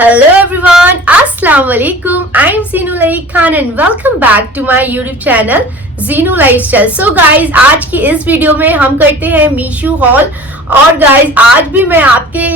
Hello everyone, Assalamualaikum. I am Zinu Laik Khan and welcome back to my YouTube channel Zinu Lifestyle. So guys, आज की इस video में हम करते हैं मीशो हॉल। और गाइज आज भी मैं आपके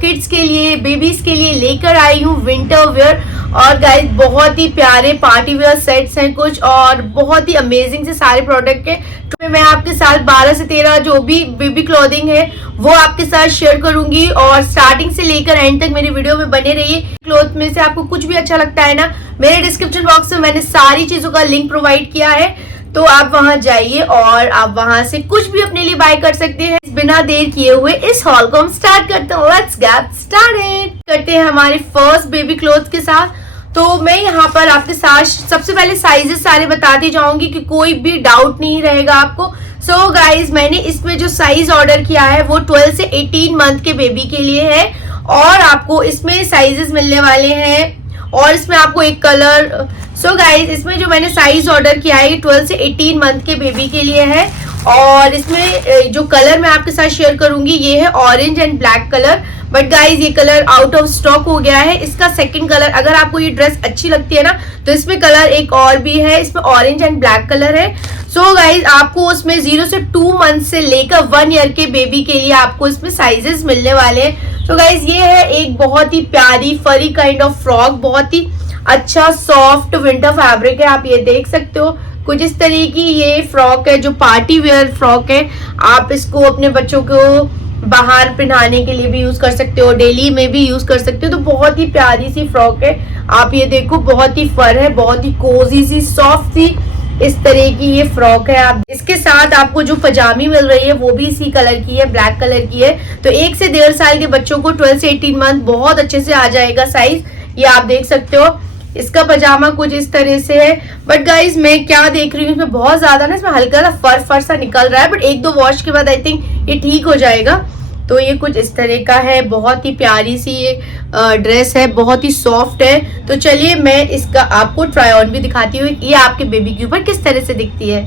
किड्स के लिए, बेबीज के लिए लेकर आई हूँ विंटर वेयर। और गाइज बहुत ही प्यारे पार्टी वेयर सेट्स हैं कुछ, और बहुत ही अमेजिंग से सारे प्रोडक्ट के तो मैं आपके साथ 12 से 13 जो भी बेबी क्लोथिंग है वो आपके साथ शेयर करूंगी। और स्टार्टिंग से लेकर एंड तक मेरी वीडियो में बने रहिए। क्लोथ में से आपको कुछ भी अच्छा लगता है ना, मेरे डिस्क्रिप्शन बॉक्स में मैंने सारी चीजों का लिंक प्रोवाइड किया है, तो आप वहां जाइए और आप वहां से कुछ भी अपने लिए बाय कर सकते हैं। बिना देर किए हुए इस हॉल को हम स्टार्ट करते हैं। लेट्स गेट स्टार्टेड करते हैं हमारे फर्स्ट बेबी क्लोथ के साथ। तो मैं यहाँ पर आपके साथ सबसे पहले साइजेस सारे बताती जाऊंगी कि कोई भी डाउट नहीं रहेगा आपको। सो गाइज, मैंने इसमें जो साइज ऑर्डर किया है वो 12 से 18 मंथ के बेबी के लिए है। और आपको इसमें साइजेस मिलने वाले हैं और इसमें आपको एक कलर। सो गाइज, इसमें जो मैंने साइज ऑर्डर किया है 12 से 18 मंथ के बेबी के लिए है। और इसमें जो कलर मैं आपके साथ शेयर करूंगी ये है orange and black colour. But guys ये कलर आउट ऑफ स्टॉक हो गया है। इसका सेकंड कलर, अगर आपको ये ड्रेस अच्छी लगती है ना तो इसमें कलर एक और भी है, इसमें ऑरेंज एंड ब्लैक कलर है। सो गाइज, आपको उसमें 0 से 2 मंथ से लेकर 1 ईयर के बेबी के लिए आपको इसमें साइजेस मिलने वाले हैं। तो गाइज ये है एक बहुत ही प्यारी फरी काइंड ऑफ फ्रॉक, बहुत ही अच्छा सॉफ्ट विंटर फैब्रिक है। आप ये देख सकते हो कुछ इस तरह की ये फ्रॉक है जो पार्टी वेयर फ्रॉक है। आप इसको अपने बच्चों को बाहर पहनाने के लिए भी यूज कर सकते हो, डेली में भी यूज कर सकते हो। तो बहुत ही प्यारी सी फ्रॉक है। आप ये देखो बहुत ही फर है, बहुत ही कोजी सी सॉफ्ट सी इस तरह की ये फ्रॉक है। आप इसके साथ आपको जो पजामी मिल रही है वो भी इसी कलर की है, ब्लैक कलर की है। तो 1 से 1.5 साल के बच्चों को 12 से 18 मंथ बहुत अच्छे से आ जाएगा साइज। ये आप देख सकते हो। इसका पजामा कुछ इस तरह से है। बट गाइज मैं क्या देख रही हूँ, इसमें बहुत ज्यादा ना, इसमें हल्का सा फर सा निकल रहा है। बट 1-2 वॉश के बाद आई थिंक ये ठीक हो जाएगा। तो ये कुछ इस तरह का है, बहुत ही प्यारी सी ये ड्रेस है, बहुत ही सॉफ्ट है। तो चलिए मैं इसका आपको ट्राई ऑन भी दिखाती हूँ, ये आपके बेबी के ऊपर किस तरह से दिखती है।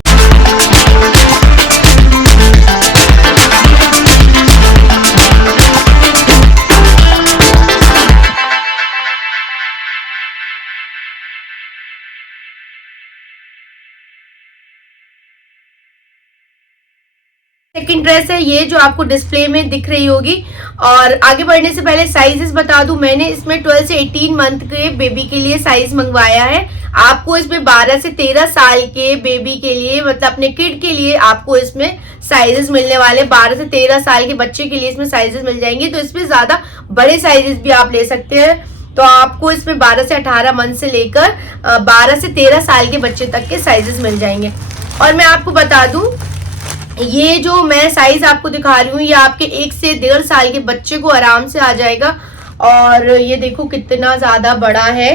सेकंड ड्रेस है ये जो आपको डिस्प्ले में दिख रही होगी। और आगे बढ़ने से पहले साइजेस बता दूं, मैंने इसमें 12 से 18 मंथ के बेबी के लिए साइज मंगवाया है। आपको इसमें 12 से 13 साल के बेबी के लिए, मतलब अपने किड के लिए आपको इसमें साइजेस मिलने वाले। 12 से 13 साल के बच्चे के लिए इसमें साइजेस मिल जाएंगे। तो इसमें ज्यादा बड़े साइजेस भी आप ले सकते हैं। तो आपको इसमें 12 से 18 मंथ से लेकर 12 से 13 साल के बच्चे तक के साइजेस मिल जाएंगे। और मैं आपको बता दूं, ये जो मैं साइज आपको दिखा रही हूँ ये आपके 1 से 1.5 साल के बच्चे को आराम से आ जाएगा। और ये देखो कितना ज्यादा बड़ा है।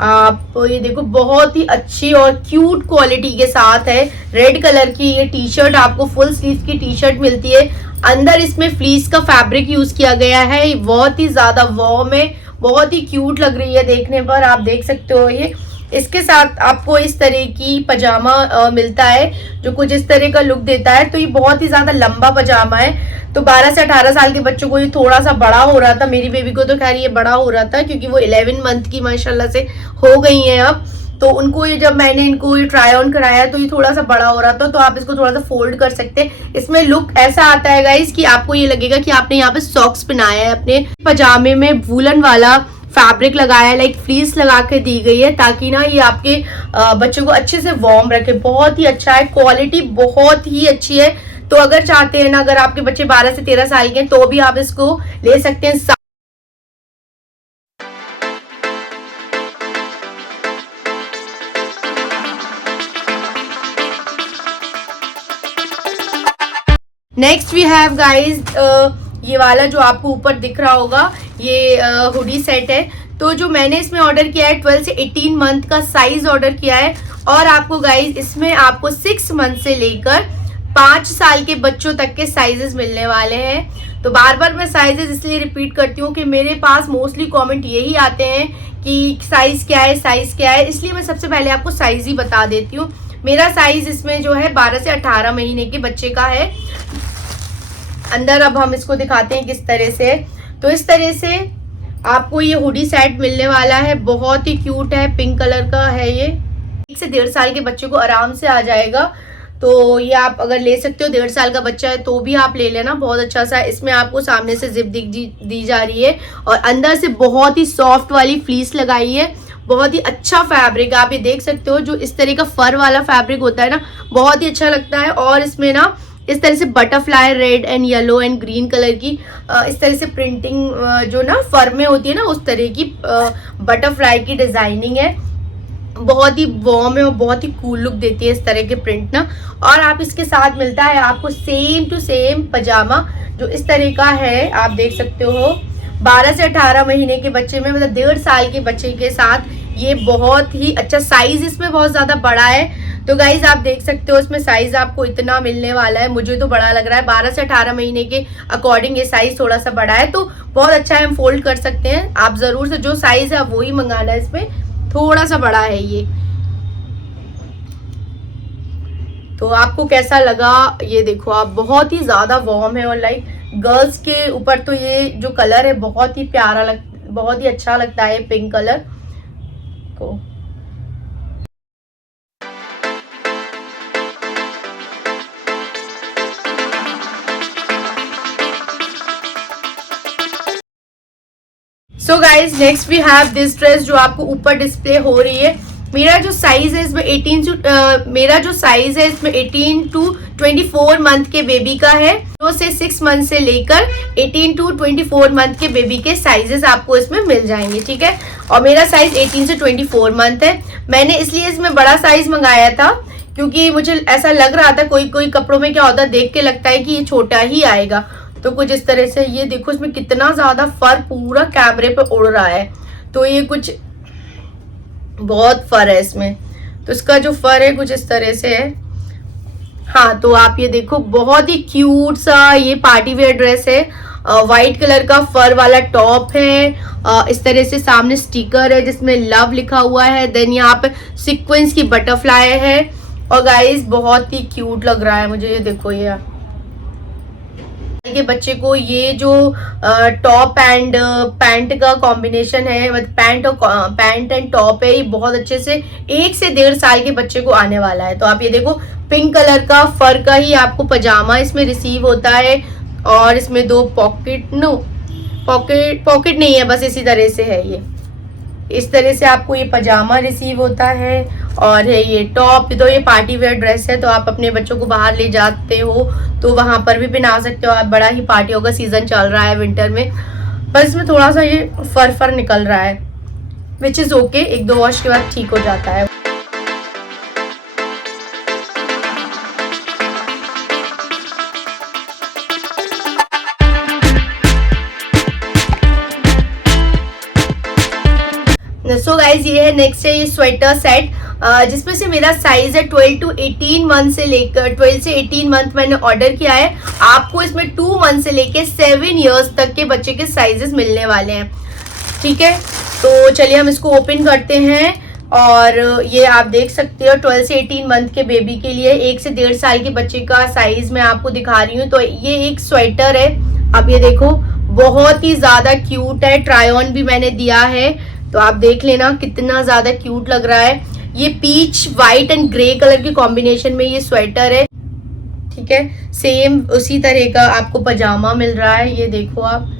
आप ये देखो बहुत ही अच्छी और क्यूट क्वालिटी के साथ है। रेड कलर की ये टी शर्ट, आपको फुल स्लीव की टी शर्ट मिलती है। अंदर इसमें फ्लीस का फैब्रिक यूज किया गया है। बहुत ही ज्यादा वार्म है, बहुत ही क्यूट लग रही है देखने पर। आप देख सकते हो ये इसके साथ आपको इस तरह की पजामा मिलता है जो कुछ इस तरह का लुक देता है। तो ये बहुत ही ज्यादा लंबा पजामा है। तो 12 से 18 साल के बच्चों को ये थोड़ा सा बड़ा हो रहा था। मेरी बेबी को तो खैर ये बड़ा हो रहा था क्योंकि वो 11 मंथ की माशाल्लाह से हो गई हैं अब। तो उनको ये जब मैंने इनको ये ट्राई ऑन कराया तो ये थोड़ा सा बड़ा हो रहा था। तो आप इसको थोड़ा सा फोल्ड कर सकते हैं। इसमें लुक ऐसा आता है गाइस कि आपको ये लगेगा कि आपने यहाँ पे सॉक्स पहनाया है। अपने पजामे में वूलन वाला फैब्रिक लगाया है, लाइक फ्लीस लगा के दी गई है ताकि ना ये आपके बच्चों को अच्छे से वार्म रखे। बहुत ही अच्छा है, क्वालिटी बहुत ही अच्छी है। तो अगर चाहते हैं ना, अगर आपके बच्चे 12 से 13 साल के हैं तो भी आप इसको ले सकते हैं। नेक्स्ट वी हैव गाइज ये वाला जो आपको ऊपर दिख रहा होगा ये हुडी सेट है। तो जो मैंने इसमें ऑर्डर किया है 12 से 18 मंथ का साइज ऑर्डर किया है। और आपको गाइज इसमें आपको 6 मंथ से लेकर 5 साल के बच्चों तक के साइजेस मिलने वाले हैं। तो बार बार मैं साइजेस इसलिए रिपीट करती हूँ कि मेरे पास मोस्टली कमेंट यही आते हैं कि साइज क्या है, साइज क्या है, इसलिए मैं सबसे पहले आपको साइज ही बता देती हूँ। मेरा साइज इसमें जो है 12 से 18 महीने के बच्चे का है। अंदर अब हम इसको दिखाते हैं किस तरह से। तो इस तरह से आपको ये हुडी सेट मिलने वाला है, बहुत ही क्यूट है, पिंक कलर का है ये। 1 से 1.5 साल के बच्चे को आराम से आ जाएगा, तो ये आप अगर ले सकते हो। 1.5 साल का बच्चा है तो भी आप ले लेना, बहुत अच्छा सा। इसमें आपको सामने से जिप दी जा रही है और अंदर से बहुत ही सॉफ्ट वाली फ्लीस लगाई है, बहुत ही अच्छा फैब्रिक। आप ये देख सकते हो, जो इस तरह का फर वाला फैब्रिक होता है ना, बहुत ही अच्छा लगता है। और इसमें ना इस तरह से butterfly red and yellow and green colour की इस तरह से प्रिंटिंग जो ना फर में होती है ना, उस तरह की बटरफ्लाई की डिजाइनिंग है। बहुत ही वार्म है और बहुत ही कूल लुक देती है इस तरह के प्रिंट ना। और आप इसके साथ मिलता है आपको सेम टू सेम पजामा, जो इस तरह का है, आप देख सकते हो। 12 से 18 महीने के बच्चे में, मतलब 1.5 साल के बच्चे के साथ ये बहुत ही अच्छा। साइज इसमें बहुत ज्यादा बड़ा है, तो गाइज आप देख सकते हो इसमें साइज आपको इतना मिलने वाला है। मुझे तो बड़ा लग रहा है, 12 से 18 महीने के अकॉर्डिंग ये साइज थोड़ा सा बड़ा है, तो बहुत अच्छा है, हम फोल्ड कर सकते हैं। आप जरूर से जो साइज है वो ही मंगाना है, इसमें थोड़ा सा बड़ा है ये। तो आपको कैसा लगा ये देखो आप, बहुत ही ज्यादा वार्म है। और लाइक गर्ल्स के ऊपर तो ये जो कलर है बहुत ही प्यारा बहुत ही अच्छा लगता है पिंक कलर को। So guys next we have this dress, जो आपको ऊपर डिस्प्ले हो रही है। मेरा जो साइज है इसमें 18 टू 24 मंथ के बेबी का है। 2 से 6 मंथ से लेकर 18 टू 24 मंथ के बेबी के साइजेस आपको इसमें मिल जाएंगे, ठीक है। और मेरा साइज 18 से 24 मंथ है। मैंने इसलिए इसमें बड़ा साइज मंगाया था, क्योंकि मुझे ऐसा लग रहा था, कोई कोई कपड़ों में क्या होता है, देख के लगता है कि ये छोटा ही आएगा। तो कुछ इस तरह से ये देखो, इसमें कितना ज्यादा फर पूरा कैमरे पे उड़ रहा है। तो ये कुछ बहुत फर है इसमें, तो इसका जो फर है कुछ इस तरह से है। हाँ, तो आप ये देखो, बहुत ही क्यूट सा ये पार्टी वेयर ड्रेस है। व्हाइट कलर का फर वाला टॉप है। इस तरह से सामने स्टिकर है जिसमें लव लिखा हुआ है। देन यहाँ पे सीक्वेंस की बटरफ्लाई है। और गाइस बहुत ही क्यूट लग रहा है मुझे, ये देखो ये के बच्चे को ये जो टॉप एंड पैंट का कॉम्बिनेशन है, मतलब पैंट एंड टॉप है, ये बहुत अच्छे से 1 से 1.5 साल के बच्चे को आने वाला है। तो आप ये देखो, पिंक कलर का फर का ही आपको पजामा इसमें रिसीव होता है। और इसमें 2 पॉकेट पॉकेट नहीं है, बस इसी तरह से है ये। इस तरह से आपको ये पजामा रिसीव होता है। और है ये टॉप, तो ये पार्टी वेयर ड्रेस है, तो आप अपने बच्चों को बाहर ले जाते हो तो वहां पर भी पहना सकते हो आप। बड़ा ही पार्टियों का सीजन चल रहा है विंटर में। बस इसमें थोड़ा सा ये फर निकल रहा है, विच इज ओके, 1-2 वॉश के बाद ठीक हो जाता है। सो गाइज ये है नेक्स्ट है ये स्वेटर सेट, जिसमें से मेरा साइज है 12 टू 18 मंथ से लेकर 12 से 18 मंथ मैंने ऑर्डर किया है। आपको इसमें 2 मंथ से लेकर 7 इयर्स तक के बच्चे के साइजेस मिलने वाले हैं, ठीक है। तो चलिए हम इसको ओपन करते हैं। और ये आप देख सकते हो 12 से 18 मंथ के बेबी के लिए, 1 से 1.5 साल के बच्चे का साइज मैं आपको दिखा रही हूँ। तो ये एक स्वेटर है, अब ये देखो बहुत ही ज्यादा क्यूट है। ट्राई ऑन भी मैंने दिया है, तो आप देख लेना कितना ज्यादा क्यूट लग रहा है। ये peach white and grey colour के कॉम्बिनेशन में ये स्वेटर है, ठीक है। सेम उसी तरह का आपको पजामा मिल रहा है, ये देखो आप।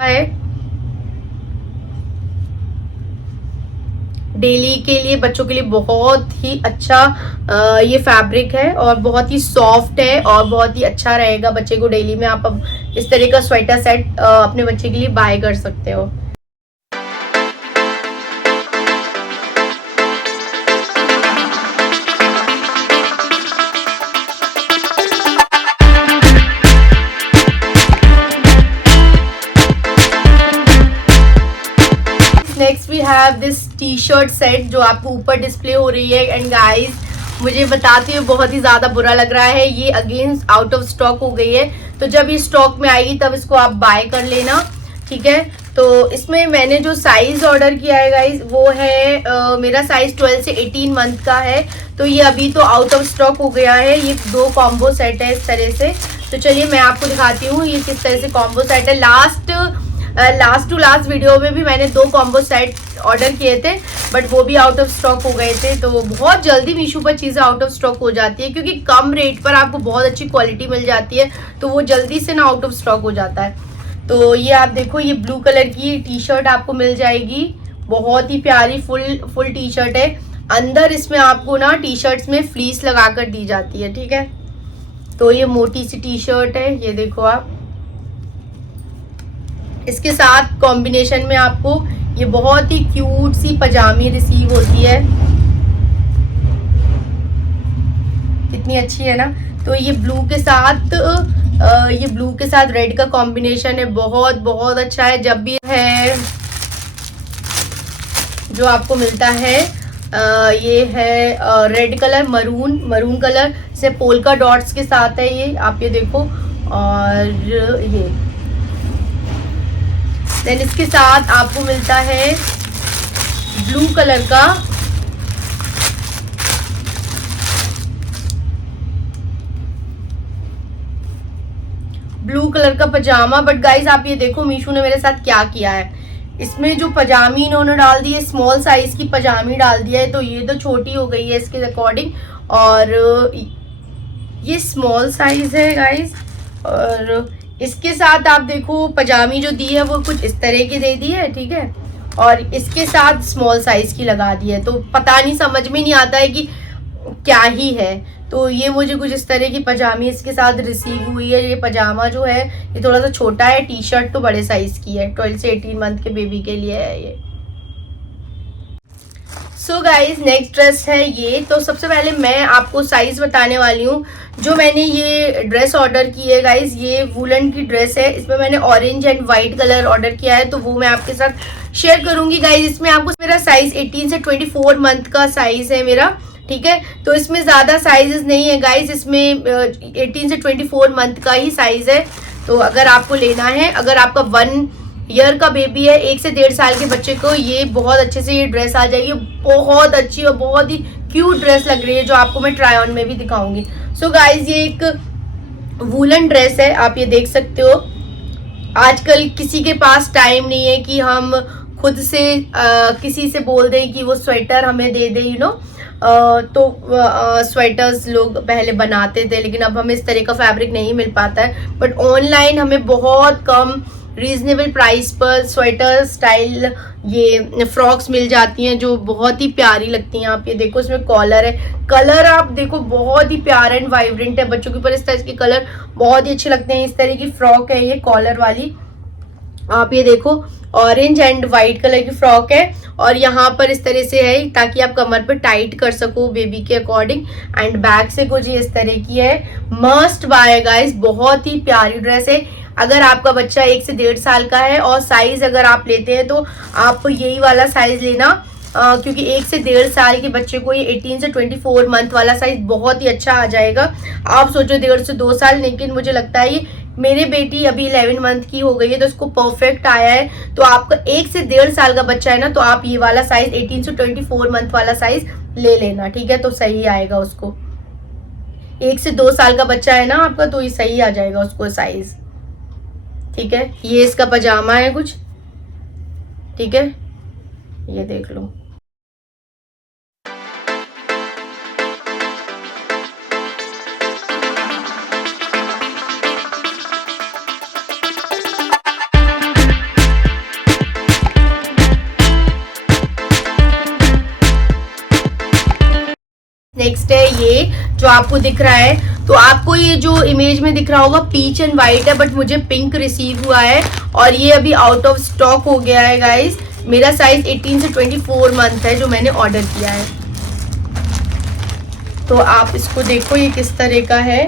है डेली के लिए बच्चों के लिए बहुत ही अच्छा ये फैब्रिक है और बहुत ही सॉफ्ट है और बहुत ही अच्छा रहेगा बच्चे को डेली में। आप अब इस तरह का स्वेटर सेट अपने बच्चे के लिए बाय कर सकते हो। Next we have this T shirt set जो आपको ऊपर डिस्प्ले हो रही है। एंड गाइस मुझे बताते हुए बहुत ही ज्यादा बुरा लग रहा है, ये अगेन आउट ऑफ स्टॉक हो गई है। तो जब ये स्टॉक में आएगी तब इसको आप बाय कर लेना, ठीक है। तो इसमें मैंने जो साइज ऑर्डर किया है गाइस वो है मेरा साइज 12 से 18 मंथ का है। तो ये अभी तो आउट ऑफ स्टॉक हो गया है। ये 2 कॉम्बो सेट है इस तरह से। तो चलिए मैं आपको दिखाती हूँ ये किस तरह से कॉम्बो सेट है। लास्ट टू लास्ट वीडियो में भी मैंने 2 कॉम्बो सेट ऑर्डर किए थे, बट वो भी आउट ऑफ स्टॉक हो गए थे। तो बहुत जल्दी मीशो पर चीज़ें आउट ऑफ स्टॉक हो जाती है, क्योंकि कम रेट पर आपको बहुत अच्छी क्वालिटी मिल जाती है, तो वो जल्दी से ना आउट ऑफ स्टॉक हो जाता है। तो ये आप देखो, ये ब्लू कलर की टी शर्ट आपको मिल जाएगी, बहुत ही प्यारी फुल टी शर्ट है। अंदर इसमें आपको ना टी शर्ट्स में फ्लीस लगा कर दी जाती है, ठीक है। तो ये मोटी सी टी शर्ट है, ये देखो आप। इसके साथ कॉम्बिनेशन में आपको ये बहुत ही क्यूट सी पजामी रिसीव होती है, कितनी अच्छी है ना। तो ये ब्लू के साथ रेड का कॉम्बिनेशन है, बहुत बहुत अच्छा है। जब भी है जो आपको मिलता है ये है रेड कलर, मरून कलर से पोल्का डॉट्स के साथ है ये, आप ये देखो। और ये देन इसके साथ आपको मिलता है ब्लू कलर का पजामा। बट गाइज आप ये देखो मीशो ने मेरे साथ क्या किया है, इसमें जो पजामी इन्होंने डाल दी है, स्मॉल साइज की पजामी डाल दिया है। तो ये तो छोटी हो गई है इसके अकॉर्डिंग, और ये स्मॉल साइज है गाइज। और इसके साथ आप देखो पजामी जो दी है वो कुछ इस तरह की दे दी है, ठीक है। और इसके साथ स्मॉल साइज की लगा दी है, तो पता नहीं, समझ में नहीं आता है कि क्या ही है। तो ये मुझे कुछ इस तरह की पजामी इसके साथ रिसीव हुई है। ये पजामा जो है ये थोड़ा सा छोटा है, टी शर्ट तो बड़े साइज की है, 12 से 18 मंथ के बेबी के लिए है ये। सो गाइज नेक्स्ट ड्रेस है ये। तो सबसे पहले मैं आपको साइज बताने वाली हूँ। जो मैंने ये ड्रेस ऑर्डर की है गाइज, ये वुलन की ड्रेस है। इसमें मैंने orange and white colour order किया है, तो वो मैं आपके साथ शेयर करूंगी गाइज। इसमें आपको मेरा साइज 18 से 24 मंथ का साइज है मेरा, ठीक है। तो इसमें ज़्यादा साइजेस नहीं है गाइज, इसमें 18 से 24 मंथ का ही साइज है। तो अगर आपको लेना है, अगर आपका 1 ईयर का बेबी है, 1 से 1.5 साल के बच्चे को, ये बहुत अच्छे से ये ड्रेस आ जाएगी। बहुत अच्छी और बहुत ही क्यूट ड्रेस लग रही है, जो आपको मैं ट्राई ऑन में भी दिखाऊंगी। सो गाइज ये एक वूलन ड्रेस है, आप ये देख सकते हो। आजकल किसी के पास टाइम नहीं है कि हम खुद से किसी से बोल दें कि वो स्वेटर हमें दे दे, यू नो। तो स्वेटर्स लोग पहले बनाते थे, लेकिन अब हमें इस तरह का फैब्रिक नहीं मिल पाता है। बट ऑनलाइन हमें बहुत कम रीजनेबल प्राइस पर स्वेटर स्टाइल ये फ्रॉक्स मिल जाती हैं, जो बहुत ही प्यारी लगती हैं। आप ये देखो, इसमें कॉलर है, कलर आप देखो बहुत ही प्यारा एंड वाइब्रेंट है। बच्चों के ऊपर इस तरह के कलर बहुत ही अच्छे लगते हैं। इस तरह की फ्रॉक है ये, कॉलर वाली, आप ये देखो। ऑरेंज एंड वाइट कलर की फ्रॉक है, और यहाँ पर इस तरह से है ताकि आप कमर पे टाइट कर सको बेबी के अकॉर्डिंग। एंड बैक से कुछ इस तरह की है। मस्ट बाय गाइस, बहुत ही प्यारी ड्रेस है। अगर आपका बच्चा 1 से 1.5 साल का है, और साइज अगर आप लेते हैं तो आप यही वाला साइज लेना, क्योंकि 1 से 1.5 साल के बच्चे को ये 18 से 24 मंथ वाला साइज बहुत ही अच्छा आ जाएगा। आप सोचो 1.5 से 2 साल, लेकिन मुझे लगता है ये, मेरे बेटी अभी 11 मंथ की हो गई है, तो इसको परफेक्ट आया है। तो आपका 1 से 1.5 साल का बच्चा है ना, तो आप ये वाला साइज 18 से 24 मंथ वाला साइज ले लेना, ठीक है। तो सही आएगा उसको। 1 से 2 साल का बच्चा है ना आपका, तो ये सही आ जाएगा उसको साइज, ठीक है। ये इसका पजामा है कुछ, ठीक है, ये देख लो। नेक्स्ट है ये जो आपको दिख रहा है। तो आपको ये जो इमेज में दिख रहा होगा पीच एंड वाइट है, बट मुझे पिंक रिसीव हुआ है, और ये अभी आउट ऑफ स्टॉक हो गया है गाइस। मेरा साइज 18 से 24 मंथ है जो मैंने ऑर्डर किया है। तो आप इसको देखो, ये किस तरह का है।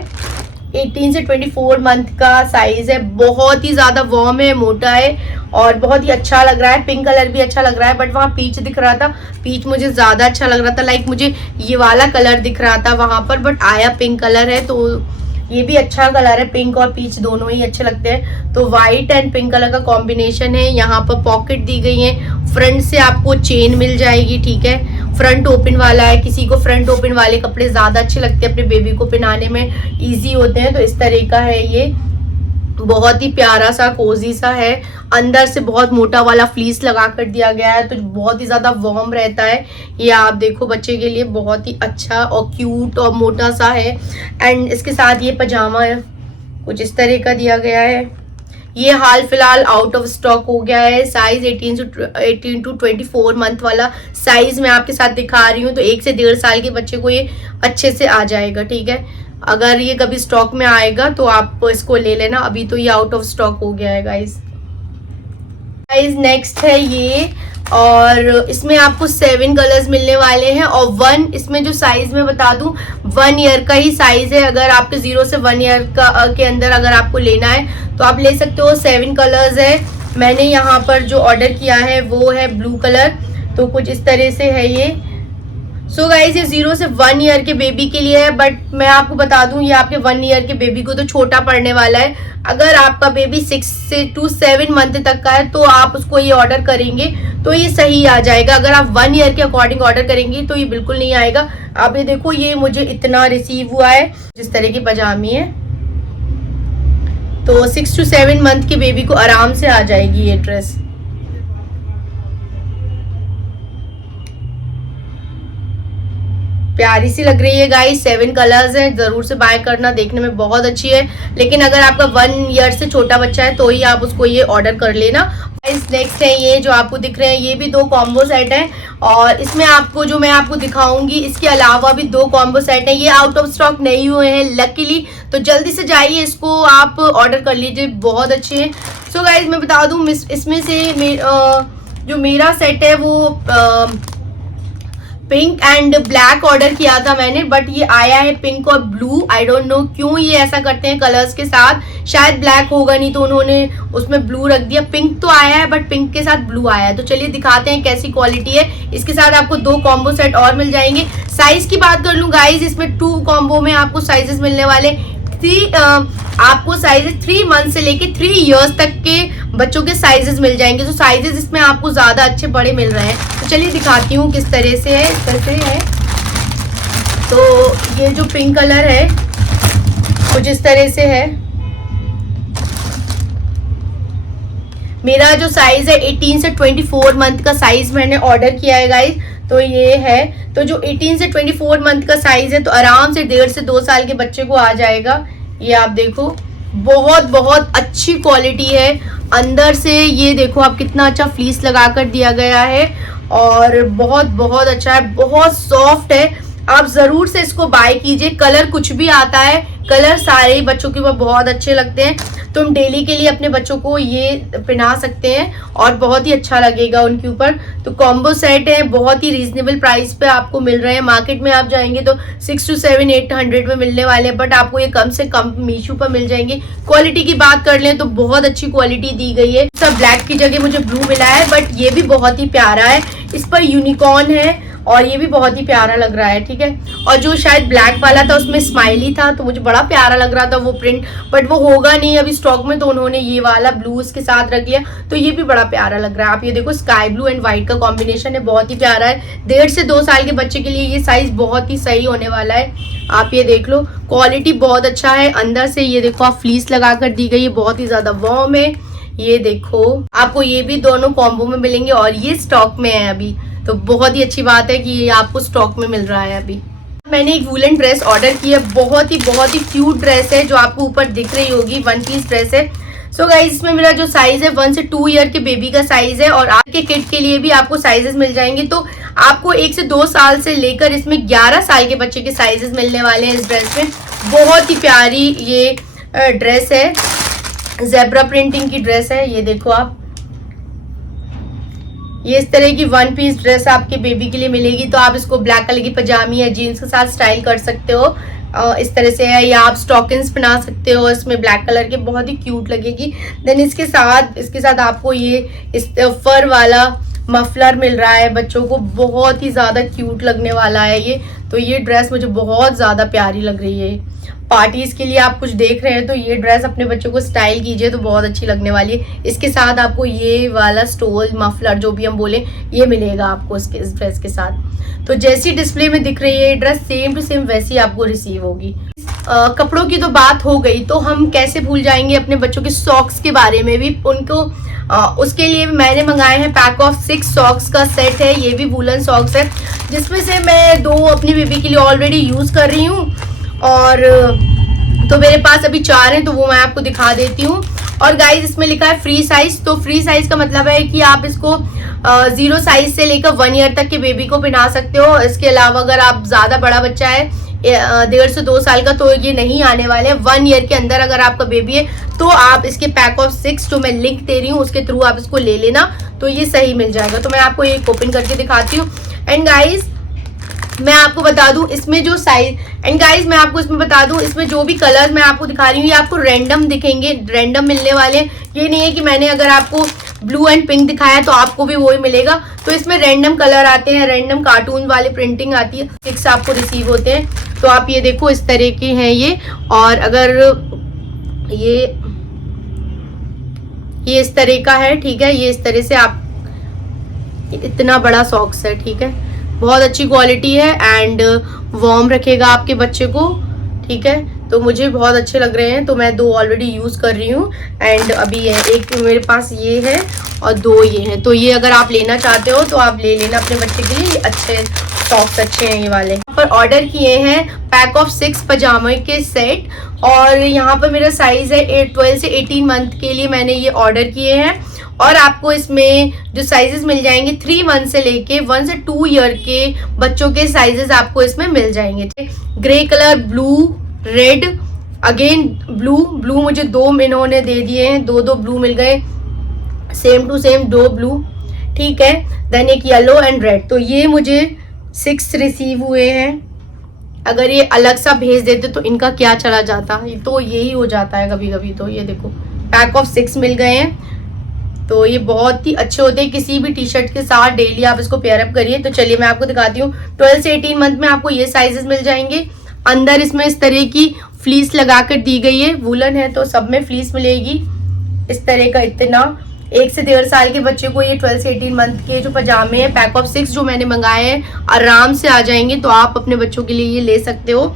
18 से 24 मंथ का साइज है, बहुत ही ज्यादा वार्म है, मोटा है, और बहुत ही अच्छा लग रहा है। पिंक कलर भी अच्छा लग रहा है, बट वहाँ पीच दिख रहा था, पीच मुझे ज्यादा अच्छा लग रहा था। लाइक मुझे ये वाला कलर दिख रहा था वहां पर, बट आया पिंक कलर है। तो ये भी अच्छा कलर है, पिंक और पीच दोनों ही अच्छे लगते हैं। तो व्हाइट एंड पिंक कलर का कॉम्बिनेशन है। यहाँ पर पॉकेट दी गई है, फ्रंट से आपको चेन मिल जाएगी, ठीक है। फ्रंट ओपन वाला है, किसी को फ्रंट ओपन वाले कपड़े ज़्यादा अच्छे लगते हैं, अपने बेबी को पहनाने में ईजी होते हैं। तो इस तरह का है ये, बहुत ही प्यारा सा कोजी सा है। अंदर से बहुत मोटा वाला फ्लीस लगा कर दिया गया है, तो बहुत ही ज़्यादा वार्म रहता है। ये आप देखो बच्चे के लिए बहुत ही अच्छा और क्यूट और मोटा सा है। एंड इसके साथ ये पजामा कुछ इस तरह का दिया गया है। ये हाल फिलहाल आउट ऑफ स्टॉक हो गया है। साइज 18 टू 24 मंथ वाला साइज मैं आपके साथ दिखा रही हूँ। तो 1 से 1.5 साल के बच्चे को ये अच्छे से आ जाएगा, ठीक है। अगर ये कभी स्टॉक में आएगा तो आप इसको ले लेना, अभी तो ये आउट ऑफ स्टॉक हो गया है गाइज। नेक्स्ट है ये, और इसमें आपको 7 कलर्स मिलने वाले हैं। और 1 इसमें जो साइज मैं बता दूं 1 ईयर का ही साइज है। अगर आपके 0 से 1 ईयर का के अंदर अगर आपको लेना है तो आप ले सकते हो। 7 कलर्स है। मैंने यहाँ पर जो ऑर्डर किया है वो है ब्लू कलर, तो कुछ इस तरह से है ये। सो गाइज ये 0 से 1 ईयर के बेबी के लिए है, बट मैं आपको बता दूं ये आपके 1 ईयर के बेबी को तो छोटा पड़ने वाला है। अगर आपका बेबी 6 से 7 मंथ तक का है तो आप उसको ये ऑर्डर करेंगे तो ये सही आ जाएगा। अगर आप 1 ईयर के अकॉर्डिंग ऑर्डर करेंगे तो ये बिल्कुल नहीं आएगा। आप ये देखो, ये मुझे इतना रिसीव हुआ है, जिस तरह की पजामी है, तो 6 to 7 मंथ के बेबी को आराम से आ जाएगी ये ड्रेस। प्यारी सी लग रही है गाइस। 7 कलर्स हैं, जरूर से बाय करना, देखने में बहुत अच्छी है। लेकिन अगर आपका 1 ईयर से छोटा बच्चा है तो ही आप उसको ये ऑर्डर कर लेना। गाइस नेक्स्ट है ये जो आपको दिख रहे हैं, ये भी 2 कॉम्बो सेट है। और इसमें आपको जो मैं आपको दिखाऊंगी इसके अलावा भी 2 कॉम्बो सेट है। ये आउट ऑफ स्टॉक नहीं हुए हैं लकीली, तो जल्दी से जाइए इसको आप ऑर्डर कर लीजिए, बहुत अच्छे हैं। सो गाइस मैं बता दूं इसमें से जो मेरा सेट है वो पिंक एंड ब्लैक ऑर्डर किया था मैंने, बट ये आया है पिंक और ब्लू। आई डोंट नो क्यों ये ऐसा करते हैं कलर्स के साथ, शायद ब्लैक होगा नहीं तो उन्होंने उसमें ब्लू रख दिया। पिंक तो आया है बट पिंक के साथ ब्लू आया है। तो चलिए दिखाते हैं कैसी क्वालिटी है। इसके साथ आपको 2 कॉम्बो सेट और मिल जाएंगे। साइज की बात कर लूं गाइज, इसमें 2 कॉम्बो में आपको साइजेस मिलने वाले। आपको साइजेस 3 मंथ से लेके 3 इयर्स तक के बच्चों के साइजेस मिल जाएंगे। तो साइजेस इसमें आपको ज्यादा अच्छे बड़े मिल रहे हैं। तो चलिए दिखाती हूँ किस तरह से है। इस तरह से है, तो ये जो पिंक कलर है कुछ इस तरह से है। मेरा जो साइज है 18 से 24 मंथ का साइज मैंने ऑर्डर किया है गाइज, तो ये है। तो जो 18 से 24 मंथ का साइज है तो आराम से 1.5 से 2 साल के बच्चे को आ जाएगा। ये आप देखो, बहुत बहुत अच्छी क्वालिटी है। अंदर से ये देखो आप, कितना अच्छा फ्लीस लगा कर दिया गया है और बहुत बहुत अच्छा है, बहुत सॉफ्ट है। आप जरूर से इसको बाय कीजिए। कलर कुछ भी आता है, कलर सारे ही बच्चों के ऊपर बहुत अच्छे लगते हैं। तुम डेली के लिए अपने बच्चों को ये पहना सकते हैं और बहुत ही अच्छा लगेगा उनके ऊपर। तो कॉम्बो सेट है, बहुत ही रीजनेबल प्राइस पे आपको मिल रहे हैं। मार्केट में आप जाएंगे तो 6 to 7, 800 में मिलने वाले हैं, बट आपको ये कम से कम मीशो पर मिल जाएंगे। क्वालिटी की बात कर लें तो बहुत अच्छी क्वालिटी दी गई है। सब ब्लैक की जगह मुझे ब्लू मिला है, बट ये भी बहुत ही प्यारा है। इस पर यूनिकॉर्न है और ये भी बहुत ही प्यारा लग रहा है, ठीक है। और जो शायद ब्लैक वाला था उसमें स्माइली था, तो मुझे बड़ा प्यारा लग रहा था वो प्रिंट, बट वो होगा नहीं अभी स्टॉक में, तो उन्होंने ये वाला ब्लू इसके साथ रख लिया। तो ये भी बड़ा प्यारा लग रहा है। आप ये देखो, स्काई ब्लू एंड व्हाइट का कॉम्बिनेशन है, बहुत ही प्यारा है। 1.5 से 2 साल के बच्चे के लिए ये साइज बहुत ही सही होने वाला है। आप ये देख लो, क्वालिटी बहुत अच्छा है। अंदर से ये देखो आप, फ्लीस लगा कर दी गई है, बहुत ही ज्यादा वार्म है। ये देखो, आपको ये भी दोनों कॉम्बो में मिलेंगे और ये स्टॉक में है अभी, तो बहुत ही अच्छी बात है कि ये आपको स्टॉक में मिल रहा है अभी। मैंने एक वूलन ड्रेस ऑर्डर की है, बहुत ही क्यूट ड्रेस है, जो आपको ऊपर दिख रही होगी, 1 पीस ड्रेस है। सो गाइस इसमें मेरा जो साइज है 1 से 2 ईयर के बेबी का साइज है, और आपके किड के लिए भी आपको साइजेस मिल जाएंगे। तो आपको 1 से 2 साल से लेकर इसमें 11 साल के बच्चे के साइजेस मिलने वाले हैं इस ड्रेस में। बहुत ही प्यारी ये ड्रेस है, ज़ेब्रा प्रिंटिंग की ड्रेस है। ये देखो आप, ये इस तरह की 1 पीस ड्रेस आपके बेबी के लिए मिलेगी। तो आप इसको ब्लैक कलर की पजामी या जीन्स के साथ स्टाइल कर सकते हो, इस तरह से है, या आप स्टॉकिंग्स बना सकते हो इसमें ब्लैक कलर के, बहुत ही क्यूट लगेगी। देन इसके साथ आपको ये इस फर वाला मफलर मिल रहा है बच्चों को, बहुत ही ज़्यादा क्यूट लगने वाला है ये। तो ये ड्रेस मुझे बहुत ज़्यादा प्यारी लग रही है। पार्टीज के लिए आप कुछ देख रहे हैं तो ये ड्रेस अपने बच्चों को स्टाइल कीजिए तो बहुत अच्छी लगने वाली है। इसके साथ आपको ये वाला स्टोल मफलर जो भी हम बोले ये मिलेगा आपको इस ड्रेस के साथ। तो जैसी डिस्प्ले में दिख रही है ये ड्रेस सेम टू सेम वैसी आपको रिसीव होगी। कपड़ों की तो बात हो गई, तो हम कैसे भूल जाएंगे अपने बच्चों के सॉक्स के बारे में भी। उनको उसके लिए मैंने मंगाए हैं पैक ऑफ 6 सॉक्स का सेट है। ये भी वूलन सॉक्स है जिसमें से मैं 2 अपनी बेबी के लिए ऑलरेडी यूज कर रही हूँ और तो मेरे पास अभी 4 हैं, तो वो मैं आपको दिखा देती हूँ। और गाइज इसमें लिखा है फ्री साइज, तो फ्री साइज का मतलब है कि आप इसको 0 साइज से लेकर 1 ईयर तक के बेबी को पहना सकते हो। इसके अलावा अगर आप ज्यादा बड़ा बच्चा है 1.5 से 2 साल का तो ये नहीं आने वाले। 1 ईयर के अंदर अगर आपका बेबी है तो आप इसके पैक ऑफ 6 जो मैं लिंक दे रही हूँ उसके थ्रू आप इसको ले लेना, तो ये सही मिल जाएगा। तो मैं आपको ये ओपन करके दिखाती हूँ। एंड गाइज मैं आपको बता दूं इसमें जो मैं आपको इसमें बता दूं इसमें जो भी कलर्स मैं आपको दिखा रही हूँ ये आपको रैंडम दिखेंगे, रैंडम मिलने वाले। ये नहीं है कि मैंने अगर आपको ब्लू एंड पिंक दिखाया तो आपको भी वही मिलेगा। तो इसमें रैंडम कलर आते हैं, रैंडम कार्टून वाली प्रिंटिंग आती है, 6 आपको रिसीव होते हैं। तो आप ये देखो इस तरह के हैं ये। और अगर ये इस तरह का है, ठीक है, ये इस तरह से आप इतना बड़ा सॉक्स है, ठीक है, बहुत अच्छी क्वालिटी है एंड वार्म रखेगा आपके बच्चे को, ठीक है। तो मुझे बहुत अच्छे लग रहे हैं, तो मैं 2 ऑलरेडी यूज कर रही हूँ एंड अभी ये एक मेरे पास ये है और 2 ये हैं। तो ये अगर आप लेना चाहते हो तो आप ले लेना अपने बच्चे के लिए, अच्छे सॉक्स अच्छे हैं ये वाले। यहाँ पर ऑर्डर किए हैं पैक ऑफ 6 पजामे के सेट और यहाँ पर मेरा साइज है 12 से 18 मंथ के लिए मैंने ये ऑर्डर किए हैं। और आपको इसमें जो साइजेस मिल जाएंगे 3 मंथ से लेके 1 से 2 ईयर के बच्चों के साइजेस आपको इसमें मिल जाएंगे। Grey colour, blue, red, again blue मुझे 2 इन्होंने दे दिए हैं, 2 ब्लू मिल गए, सेम टू सेम 2 ब्लू, ठीक है। देन एक येलो एंड रेड, तो ये मुझे 6 रिसीव हुए हैं। अगर ये अलग सा भेज देते तो इनका क्या चला जाता, तो यही हो जाता है कभी कभी। तो ये देखो पैक ऑफ 6 मिल गए हैं, तो ये बहुत ही अच्छे होते हैं किसी भी टी शर्ट के साथ, डेली आप इसको पेयर अप करिए। तो चलिए मैं आपको दिखाती हूँ। 12 से 18 मंथ में आपको ये साइजेस मिल जाएंगे। अंदर इसमें इस तरह की फ्लीस लगा कर दी गई है, वूलन है तो सब में फ्लीस मिलेगी इस तरह का। इतना 1 से 1.5 साल के बच्चे को ये 12 से 18 मंथ के जो पजामे हैं पैक ऑफ 6 जो मैंने मंगाए हैं आराम से आ जाएंगे। तो आप अपने बच्चों के लिए ये ले सकते हो।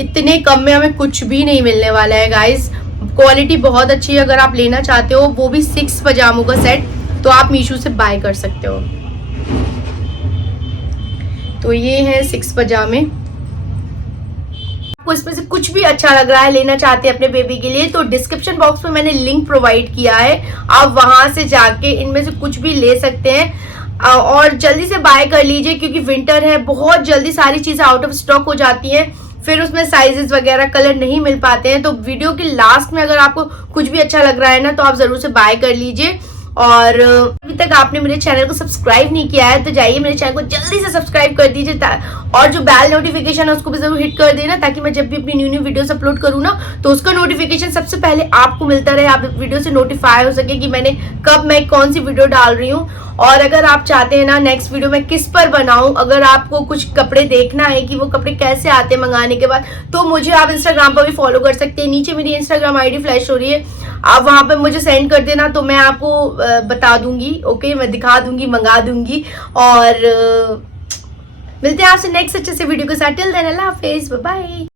इतने कम में हमें कुछ भी नहीं मिलने वाला है गाइज, क्वालिटी बहुत अच्छी है। अगर आप लेना चाहते हो वो भी 6 पजामों का सेट, तो आप मीशो से बाय कर सकते हो। तो ये है 6 पजामे। आपको इसमें से कुछ भी अच्छा लग रहा है, लेना चाहते हैं अपने बेबी के लिए, तो डिस्क्रिप्शन बॉक्स में मैंने लिंक प्रोवाइड किया है, आप वहां से जाके इनमें से कुछ भी ले सकते हैं और जल्दी से बाय कर लीजिए क्योंकि विंटर है, बहुत जल्दी सारी चीजें आउट ऑफ स्टॉक हो जाती हैं, फिर उसमें साइजेस वगैरह कलर नहीं मिल पाते हैं। तो वीडियो के लास्ट में अगर आपको कुछ भी अच्छा लग रहा है ना तो आप जरूर से बाय कर लीजिए। और अभी तक आपने मेरे चैनल को सब्सक्राइब नहीं किया है तो जाइए मेरे चैनल को जल्दी से सब्सक्राइब कर दीजिए और जो बेल नोटिफिकेशन है उसको भी जरूर हिट कर देना ताकि मैं जब भी अपनी न्यू वीडियोस अपलोड करूँ ना तो उसका नोटिफिकेशन सबसे पहले आपको मिलता रहे, आप वीडियो से नोटिफाई हो सके कि मैंने कब मैं कौन सी वीडियो डाल रही हूँ। और अगर आप चाहते हैं ना नेक्स्ट वीडियो में किस पर बनाऊं, अगर आपको कुछ कपड़े देखना है कि वो कपड़े कैसे आते हैं मंगाने के बाद, तो मुझे आप इंस्टाग्राम पर भी फॉलो कर सकते हैं। नीचे मेरी इंस्टाग्राम आईडी फ्लैश हो रही है, आप वहां पर मुझे सेंड कर देना तो मैं आपको बता दूंगी, ओके, मैं दिखा दूंगी, मंगा दूंगी। और मिलते हैं आपसे नेक्स्ट अच्छे से वीडियो के साथ। टिल देन अल्लाह हाफिज, बाय बाय।